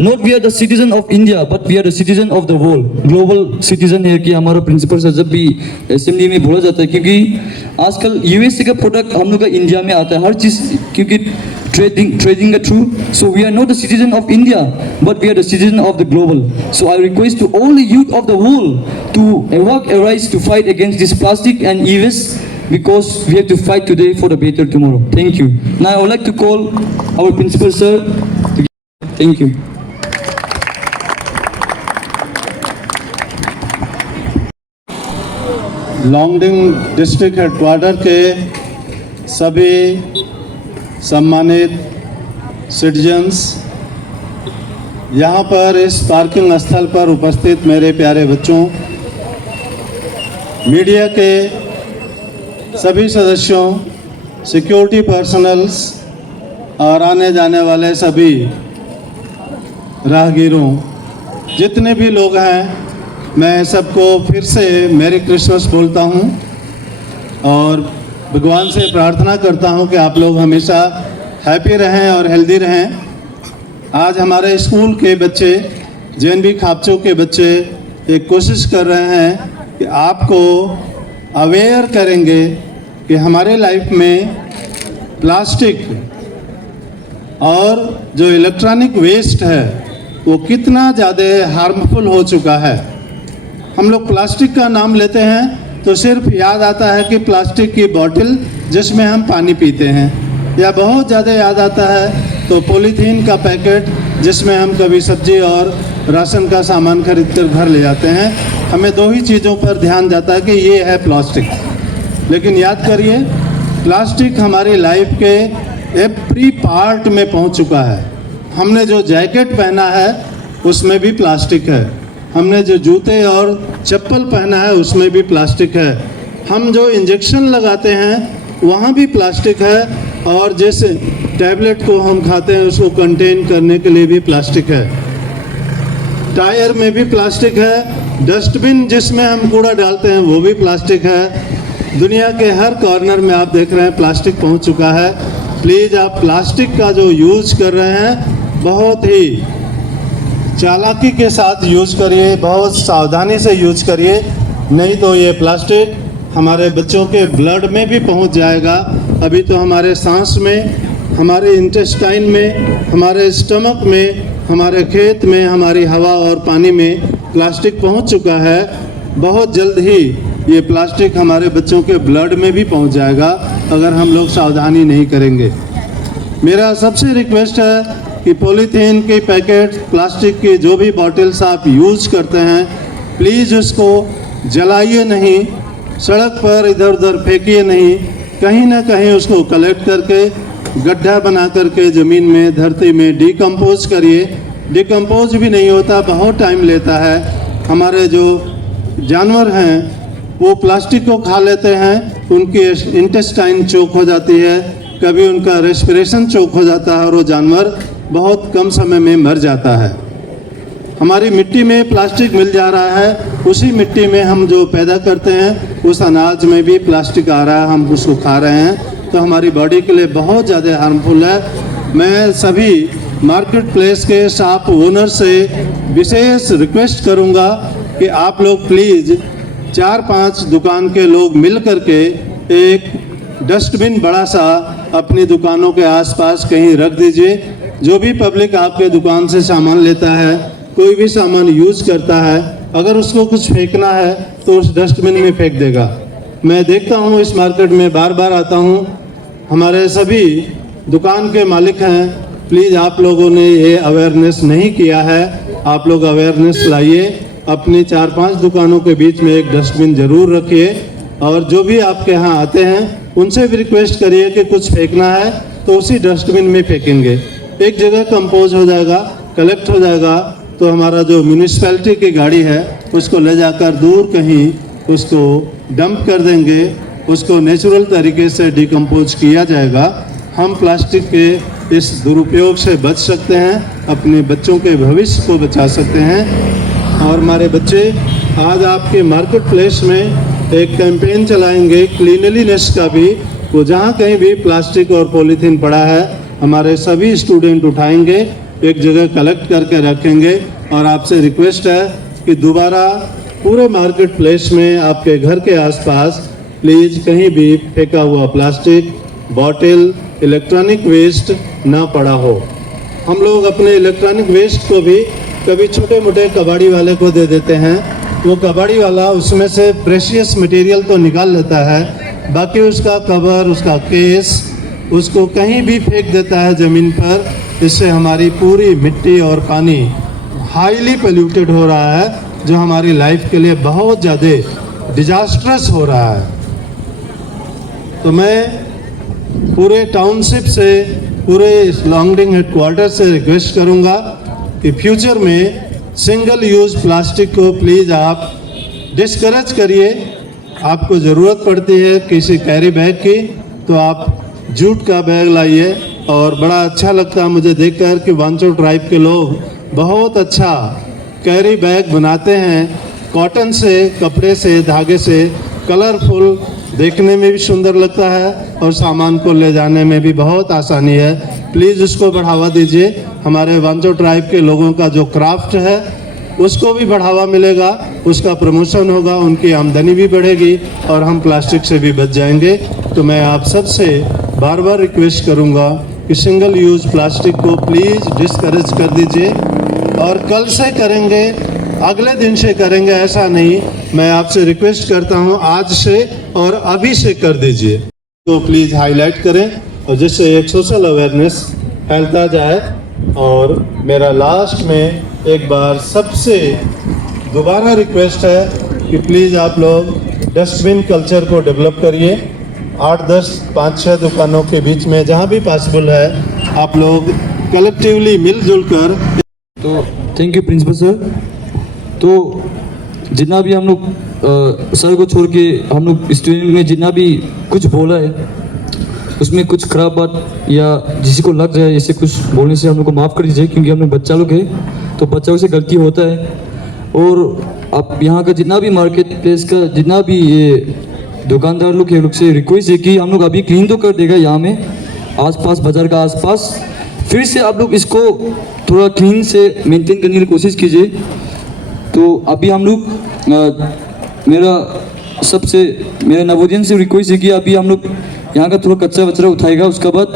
not we are the citizen of India but we are the citizen of the world, global citizen है कि हमारा प्रिंसिपल सर जब भी असेंबली में बोला जाता है, क्योंकि आजकल यूएसए का प्रोडक्ट हम लोग का इंडिया में आता है हर चीज़, क्योंकि ट्रेडिंग का थ्रू। So we are not the citizen of India but we are the citizen of the global. So I request to all the youth of the world to work arise to fight against this plastic and e-waste, because we have to fight today for a better tomorrow. Thank you. Now I would like to call our principal sir to give. Thank you. Longding district headquarter के सभी सम्मानित citizens, यहाँ पर इस parking स्थल पर उपस्थित मेरे प्यारे बच्चों, मीडिया के सभी सदस्यों, सिक्योरिटी पर्सनल्स और आने जाने वाले सभी राहगीरों, जितने भी लोग हैं, मैं सबको फिर से मेरी क्रिसमस बोलता हूं और भगवान से प्रार्थना करता हूं कि आप लोग हमेशा हैप्पी रहें और हेल्दी रहें। आज हमारे स्कूल के बच्चे, जेएनवी खापचो के बच्चे एक कोशिश कर रहे हैं कि आपको अवेयर करेंगे कि हमारे लाइफ में प्लास्टिक और जो इलेक्ट्रॉनिक वेस्ट है वो कितना ज़्यादा हार्मफुल हो चुका है। हम लोग प्लास्टिक का नाम लेते हैं तो सिर्फ याद आता है कि प्लास्टिक की बोतल जिसमें हम पानी पीते हैं, या बहुत ज़्यादा याद आता है तो पॉलीथीन का पैकेट जिसमें हम कभी सब्जी और राशन का सामान खरीद कर घर ले जाते हैं। हमें दो ही चीज़ों पर ध्यान जाता है कि ये है प्लास्टिक। लेकिन याद करिए, प्लास्टिक हमारी लाइफ के एवरी पार्ट में पहुंच चुका है। हमने जो जैकेट पहना है उसमें भी प्लास्टिक है, हमने जो जूते और चप्पल पहना है उसमें भी प्लास्टिक है, हम जो इंजेक्शन लगाते हैं वहाँ भी प्लास्टिक है, और जैसे टैबलेट को हम खाते हैं उसको कंटेन करने के लिए भी प्लास्टिक है, टायर में भी प्लास्टिक है, डस्टबिन जिसमें हम कूड़ा डालते हैं वो भी प्लास्टिक है। दुनिया के हर कॉर्नर में आप देख रहे हैं प्लास्टिक पहुंच चुका है। प्लीज़ आप प्लास्टिक का जो यूज़ कर रहे हैं बहुत ही चालाकी के साथ यूज़ करिए, बहुत सावधानी से यूज़ करिए, नहीं तो ये प्लास्टिक हमारे बच्चों के ब्लड में भी पहुंच जाएगा। अभी तो हमारे सांस में, हमारे इंटेस्टाइन में, हमारे स्टमक में, हमारे खेत में, हमारी हवा और पानी में प्लास्टिक पहुंच चुका है। बहुत जल्द ही ये प्लास्टिक हमारे बच्चों के ब्लड में भी पहुंच जाएगा अगर हम लोग सावधानी नहीं करेंगे। मेरा सबसे रिक्वेस्ट है कि पॉलीथीन के पैकेट, प्लास्टिक की जो भी बॉटल्स आप यूज़ करते हैं, प्लीज़ उसको जलाइए नहीं, सड़क पर इधर उधर फेंकिए नहीं, कहीं ना कहीं उसको कलेक्ट करके गड्ढा बना करके ज़मीन में, धरती में डिकम्पोज करिए। डिकम्पोज भी नहीं होता, बहुत टाइम लेता है। हमारे जो जानवर हैं वो प्लास्टिक को खा लेते हैं, उनकी इंटेस्टाइन चोक हो जाती है, कभी उनका रेस्पिरेशन चोक हो जाता है और वो जानवर बहुत कम समय में मर जाता है। हमारी मिट्टी में प्लास्टिक मिल जा रहा है, उसी मिट्टी में हम जो पैदा करते हैं उस अनाज में भी प्लास्टिक आ रहा है, हम उसको खा रहे हैं, तो हमारी बॉडी के लिए बहुत ज़्यादा हार्मफुल है। मैं सभी मार्केट प्लेस के शॉप ओनर से विशेष रिक्वेस्ट करूंगा कि आप लोग प्लीज़ 4-5 दुकान के लोग मिल करके एक डस्टबिन बड़ा सा अपनी दुकानों के आसपास कहीं रख दीजिए। जो भी पब्लिक आपके दुकान से सामान लेता है, कोई भी सामान यूज करता है, अगर उसको कुछ फेंकना है तो उस डस्टबिन में फेंक देगा। मैं देखता हूँ इस मार्केट में बार बार आता हूँ, हमारे सभी दुकान के मालिक हैं, प्लीज़ आप लोगों ने ये अवेयरनेस नहीं किया है, आप लोग अवेयरनेस लाइए। अपनी 4-5 दुकानों के बीच में एक डस्टबिन ज़रूर रखिए और जो भी आपके यहाँ आते हैं उनसे भी रिक्वेस्ट करिए कि कुछ फेंकना है तो उसी डस्टबिन में फेंकेंगे। एक जगह कंपोज हो जाएगा, कलेक्ट हो जाएगा, तो हमारा जो म्यूनिसिपैलिटी की गाड़ी है उसको ले जाकर दूर कहीं उसको डंप कर देंगे, उसको नेचुरल तरीके से डिकम्पोज किया जाएगा। हम प्लास्टिक के इस दुरुपयोग से बच सकते हैं, अपने बच्चों के भविष्य को बचा सकते हैं। और हमारे बच्चे आज आपके मार्केट प्लेस में एक कैंपेन चलाएंगे क्लीनलीनेस का भी, वो जहाँ कहीं भी प्लास्टिक और पॉलीथीन पड़ा है हमारे सभी स्टूडेंट उठाएंगे, एक जगह कलेक्ट करके रखेंगे। और आपसे रिक्वेस्ट है कि दोबारा पूरे मार्केट प्लेस में आपके घर के आसपास प्लीज़ कहीं भी फेंका हुआ प्लास्टिक, बॉटल, इलेक्ट्रॉनिक वेस्ट ना पड़ा हो। हम लोग अपने इलेक्ट्रॉनिक वेस्ट को भी कभी छोटे मोटे कबाड़ी वाले को दे देते हैं, वो कबाड़ी वाला उसमें से प्रेशियस मटेरियल तो निकाल लेता है, बाकी उसका कवर, उसका केस, उसको कहीं भी फेंक देता है ज़मीन पर। इससे हमारी पूरी मिट्टी और पानी हाईली पोल्यूटेड हो रहा है, जो हमारी लाइफ के लिए बहुत ज़्यादा डिजास्ट्रस हो रहा है। तो मैं पूरे टाउनशिप से, पूरे लॉन्गडिंग हेडक्वार्टर से रिक्वेस्ट करूंगा कि फ्यूचर में सिंगल यूज़ प्लास्टिक को प्लीज़ आप डिस्करेज करिए। आपको ज़रूरत पड़ती है किसी कैरी बैग की तो आप जूट का बैग लाइए। और बड़ा अच्छा लगता है मुझे देखकर कि वांचो ट्राइब के लोग बहुत अच्छा कैरी बैग बनाते हैं, कॉटन से, कपड़े से, धागे से, कलरफुल, देखने में भी सुंदर लगता है और सामान को ले जाने में भी बहुत आसानी है। प्लीज़ उसको बढ़ावा दीजिए। हमारे वांचो ट्राइब के लोगों का जो क्राफ्ट है उसको भी बढ़ावा मिलेगा, उसका प्रमोशन होगा, उनकी आमदनी भी बढ़ेगी और हम प्लास्टिक से भी बच जाएंगे। तो मैं आप सबसे बार बार रिक्वेस्ट करूंगा कि सिंगल यूज़ प्लास्टिक को प्लीज़ डिस्करेज कर दीजिए। और कल से करेंगे, अगले दिन से करेंगे ऐसा नहीं, मैं आपसे रिक्वेस्ट करता हूं आज से और अभी से कर दीजिए। तो प्लीज़ हाईलाइट करें और जिससे एक सोशल अवेयरनेस फैलता जाए। और मेरा लास्ट में एक बार सबसे दोबारा रिक्वेस्ट है कि प्लीज़ आप लोग डस्टबिन कल्चर को डेवलप करिए। 8-10, 5-6 दुकानों के बीच में जहाँ भी पॉसिबल है आप लोग कलेक्टिवली मिलजुल कर। तो थैंक यू प्रिंसिपल सर। तो जितना भी हम लोग सर को छोड़ के हम लोग स्टूडेंट में जितना भी कुछ बोला है उसमें कुछ खराब बात या जिसी को लग जाए ऐसे कुछ बोलने से हम लोग को माफ़ कर दीजिए, क्योंकि हम लोग बच्चा लोग हैं तो बच्चों से गलती होता है। और आप यहाँ का जितना भी मार्केट प्लेस का जितना भी ये दुकानदार लोग ये लोग से रिक्वेस्ट है कि हम लोग अभी क्लीन तो कर देगा यहाँ में आसपास, बाज़ार का आसपास, फिर से आप लोग इसको थोड़ा क्लीन से मेंटेन करने की कोशिश कीजिए। तो अभी हम लोग मेरा नवोदयन से रिक्वेस्ट है कि अभी हम लोग यहाँ का थोड़ा कचरा वचरा उठाएगा, उसके बाद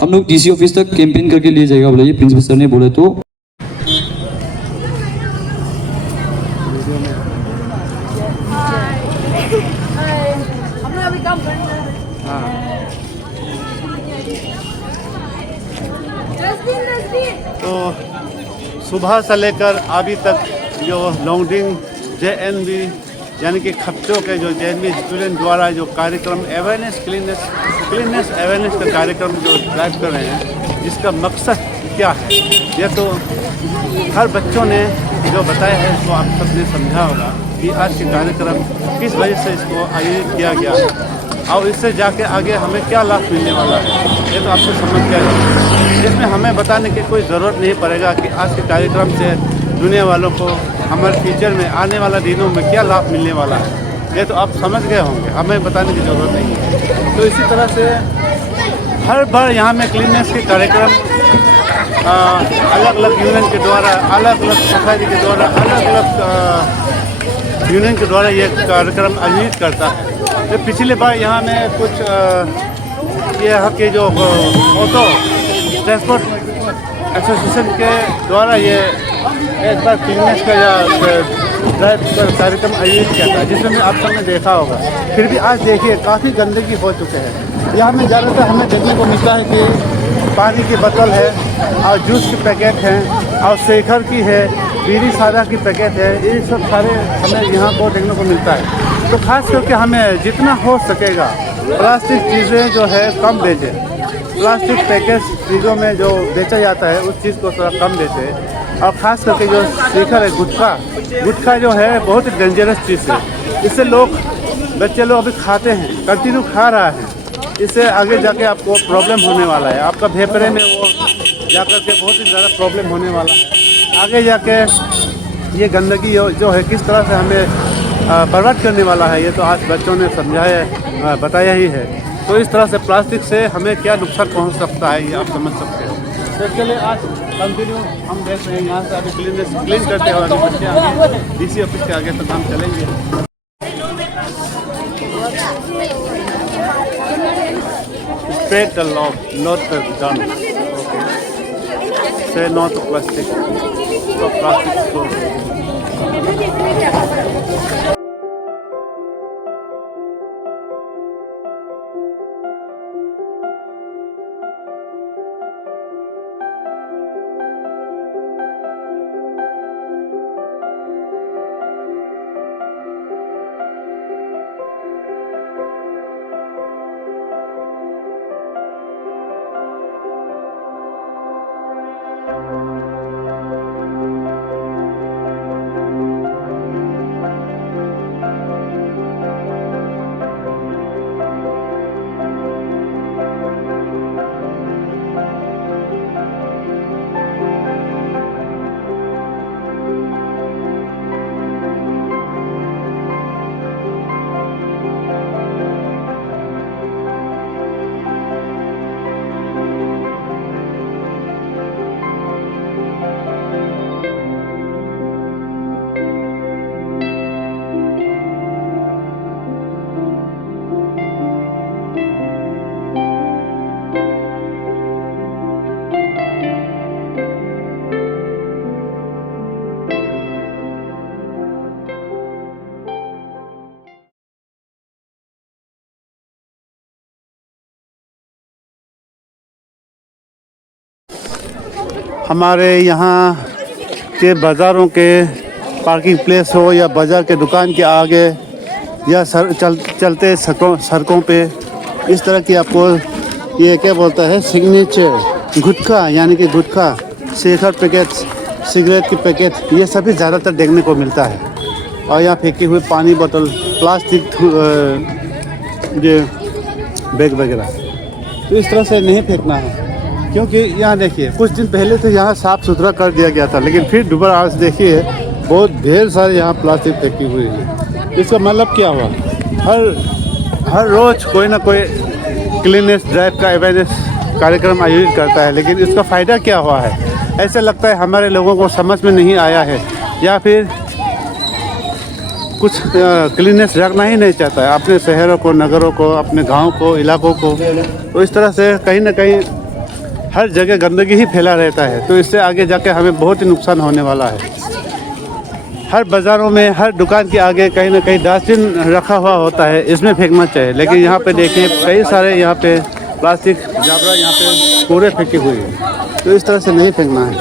हम लोग डीसी ऑफिस तक कैंपेन करके ले जाएगा, बोला ये प्रिंसिपल सर ने बोले। तो तो सुबह से लेकर अभी तक जो लॉन्गडिंग JNV यानी कि खपचों के जो JNV स्टूडेंट द्वारा जो कार्यक्रम अवेयरनेस क्लीननेस अवेयरनेस का कार्यक्रम जो ड्राइव कर रहे हैं, जिसका मकसद क्या है ये तो हर बच्चों ने जो बताया है इसको आप सबने समझा होगा कि आज के कार्यक्रम किस वजह से इसको आयोजित किया गया है और इससे जाके आगे हमें क्या लाभ मिलने वाला है ये तो आपको समझ गया है। इसमें हमें बताने की कोई ज़रूरत नहीं पड़ेगा कि आज के कार्यक्रम से दुनिया वालों को हमारे फ्यूचर में आने वाला दिनों में क्या लाभ मिलने वाला है ये तो आप समझ गए होंगे, हमें बताने की ज़रूरत नहीं है। तो इसी तरह से हर बार यहाँ में क्लीननेस के कार्यक्रम अलग अलग यूनियन के द्वारा, अलग अलग सोसाइटी के द्वारा, अलग अलग यूनियन के द्वारा ये कार्यक्रम आयोजित करता है। तो पिछले बार यहाँ में कुछ यहाँ के जो ऑटो ट्रांसपोर्ट एसोसिएशन के द्वारा ये एक बार क्लीननेस का कार्यक्रम आयोजित किया था, जिसमें आप सबने देखा होगा। फिर भी आज देखिए काफ़ी गंदगी हो चुके हैं। यहाँ में ज़्यादातर हमें देखने को मिलता है कि पानी की बोतल है और जूस की पैकेट हैं और शेखर की है, बीड़ी सादा की पैकेट है, ये सब सारे हमें यहाँ को देखने को मिलता है। तो ख़ास करके हमें जितना हो सकेगा प्लास्टिक चीज़ें जो है कम बेचें। प्लास्टिक पैकेज चीज़ों में जो बेचा जाता है उस चीज़ को थोड़ा कम बेचें। और ख़ास करके जो शेखर है, गुटखा जो है बहुत ही डेंजरस चीज़ है। इससे बच्चे लोग अभी खाते हैं, कंटिन्यू खा रहा है, इससे आगे जाके आपको प्रॉब्लम होने वाला है। आपका फेफड़े में वो जाकर के बहुत ही ज़्यादा प्रॉब्लम होने वाला है। आगे जाके ये गंदगी जो है किस तरह से हमें बर्बाद करने वाला है, ये तो आज बच्चों ने बताया ही है। तो इस तरह से प्लास्टिक से हमें क्या नुकसान पहुंच सकता है ये आप समझ सकते हो। तो इसके लिए आज कंटिन्यू हम देख रहे हैं यहाँ से अभी क्लीन करते हुए बच्चे आगे DC ऑफिस के आगे तक हम चलेंगे। Spread the love, not the gun. Okay. Say no to plastic. Stop plastic store. हमारे यहाँ के बाज़ारों के पार्किंग प्लेस हो या बाज़ार के दुकान के आगे या चलते सड़कों पे इस तरह की आपको ये क्या बोलता है सिग्नेचर गुटखा, यानी कि गुटखा, शेखर पैकेट, सिगरेट की पैकेट, ये सभी ज़्यादातर देखने को मिलता है। और यहाँ फेंकी हुई पानी बोतल, प्लास्टिक ये बैग वगैरह, तो इस तरह से नहीं फेंकना है। क्योंकि यहाँ देखिए कुछ दिन पहले तो यहाँ साफ़ सुथरा कर दिया गया था, लेकिन फिर दोबारा आज देखिए बहुत ढेर सारे यहाँ प्लास्टिक फेंकी हुई है। इसका मतलब क्या हुआ, हर रोज़ कोई ना कोई क्लीननेस ड्राइव का अवेयरनेस कार्यक्रम आयोजित करता है, लेकिन इसका फ़ायदा क्या हुआ है? ऐसा लगता है हमारे लोगों को समझ में नहीं आया है, या फिर कुछ क्लीननेस रखना ही नहीं चाहता है अपने शहरों को, नगरों को, अपने गाँव को, इलाकों को। तो इस तरह से कहीं ना कहीं हर जगह गंदगी ही फैला रहता है। तो इससे आगे जाके हमें बहुत ही नुकसान होने वाला है। हर बाज़ारों में, हर दुकान के आगे कहीं ना कहीं डस्टबिन रखा हुआ होता है, इसमें फेंकना चाहिए। लेकिन यहाँ पे देखिए कई सारे यहाँ पे प्लास्टिक जाबरा यहाँ पे पूरे फेंकी हुई है। तो इस तरह से नहीं फेंकना है।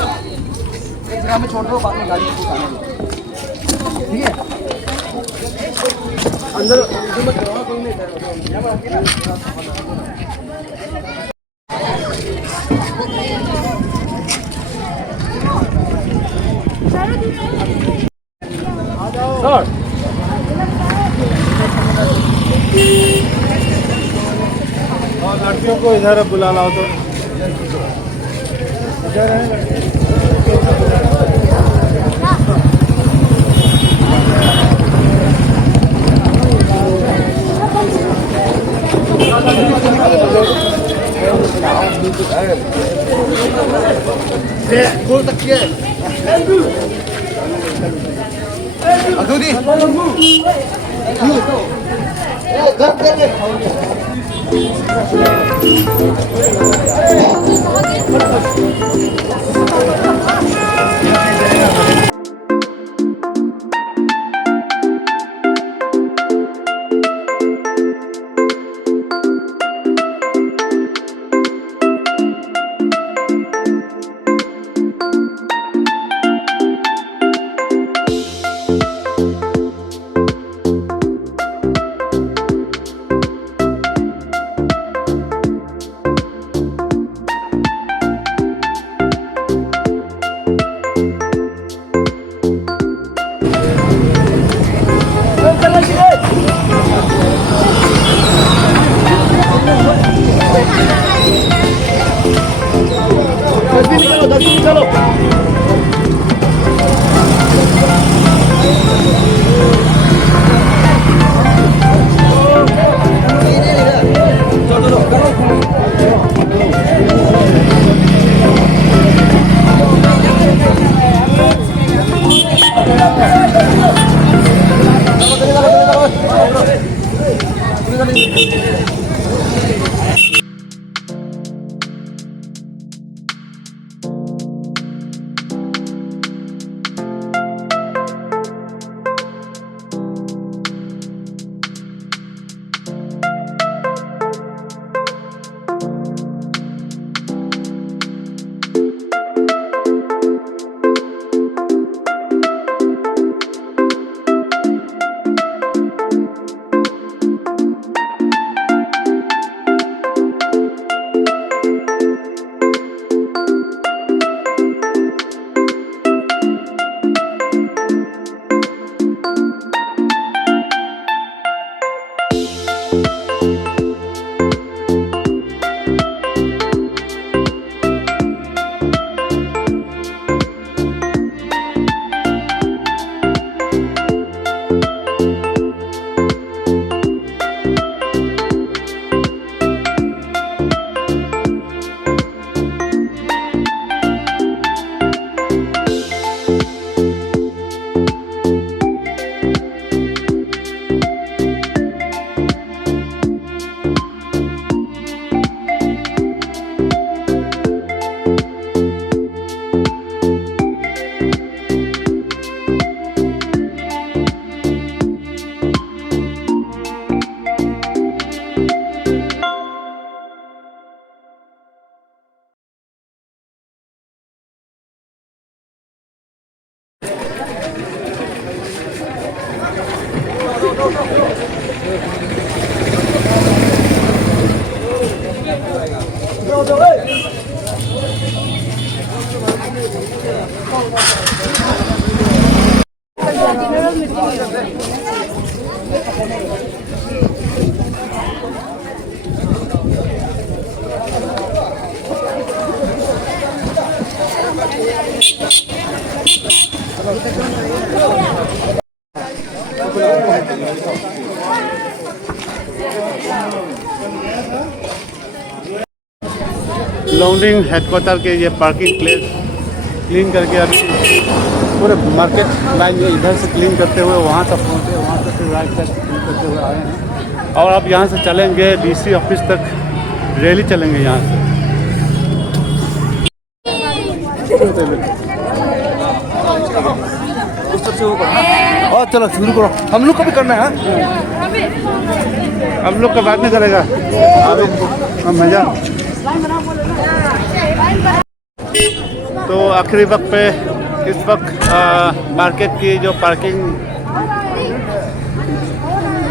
और लड़कियों को इधर बुला लाओ तो इधर है। लॉन्ड्रिंग हेडक्वार्टर के ये पार्किंग प्लेस क्लीन करके अभी पूरे मार्केट लाइन जो इधर से क्लीन करते हुए वहाँ तक पहुँचे, वहाँ तक फिर राइट तक क्लीन करते हुए आए हैं और अब यहाँ से चलेंगे डीसी ऑफिस तक, रैली चलेंगे यहाँ से। और चलो शुरू करो, हम लोग को भी करना है। हम लोग का बाद में चलेगा, अभी मजा। तो आखिरी वक्त पे इस वक्त मार्केट की जो पार्किंग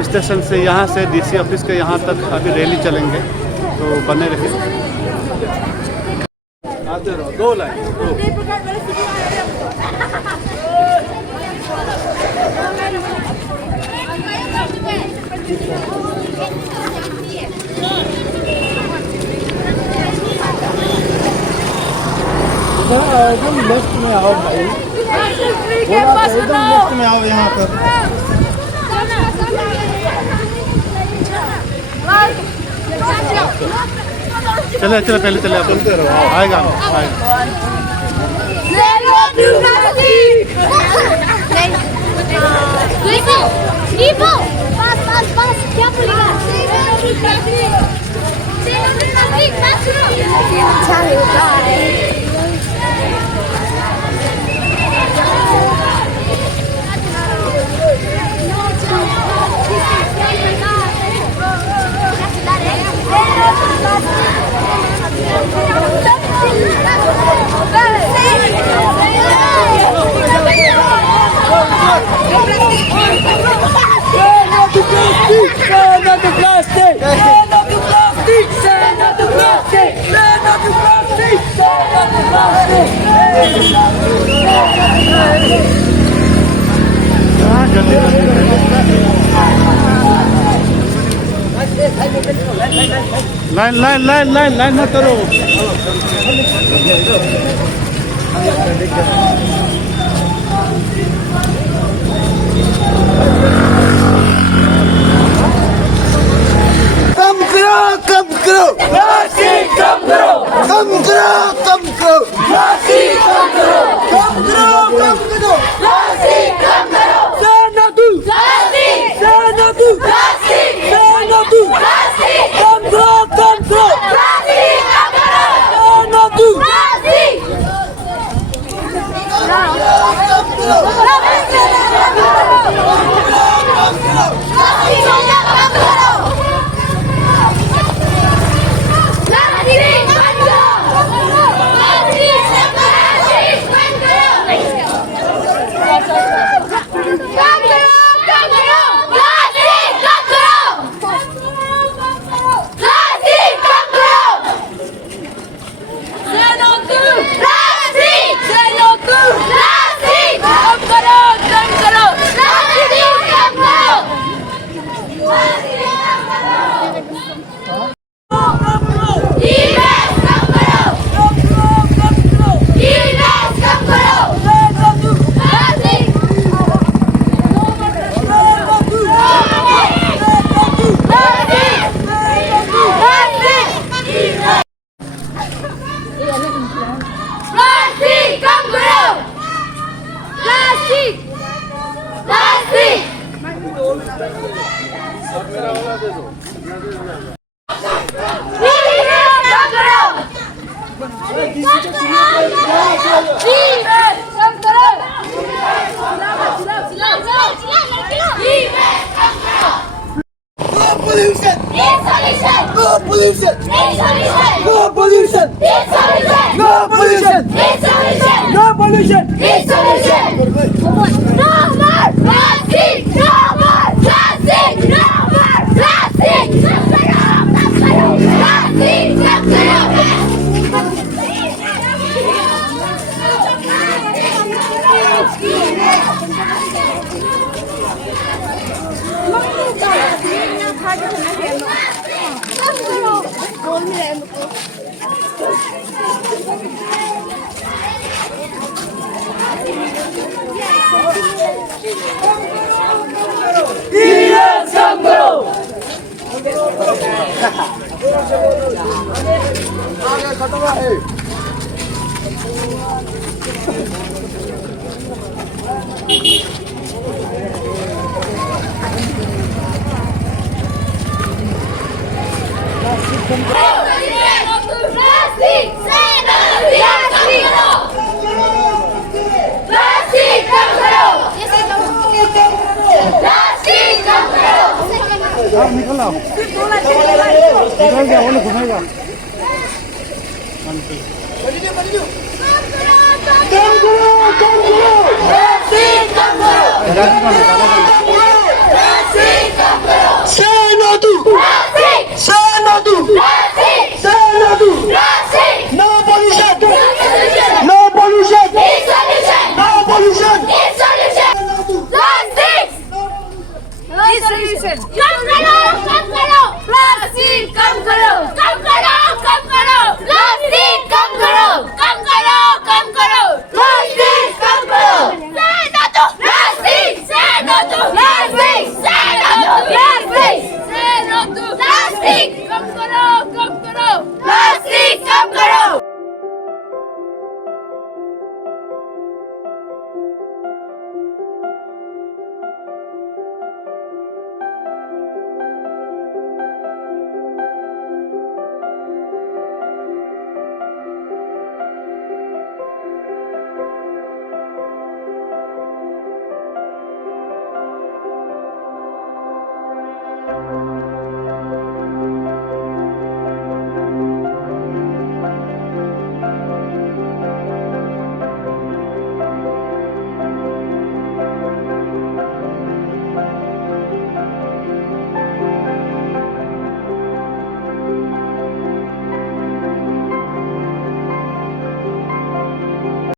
स्टेशन से यहाँ से डीसी ऑफिस के यहाँ तक अभी रैली चलेंगे, तो बने रहिए। दो लाइन एकदम लेफ्ट में आओ भाई, एकदम लेफ्ट में आओ यहाँ पर। चले चले पहले चले आप आएगा line line line line line मत करो कम करो प्लास्टिक कम करो कम करो प्लास्टिक कम करो प्लास्टिक कम करो प्लास्टिक प्लास्टिक प्लास्टिक कम करो plastic Say no to plastic.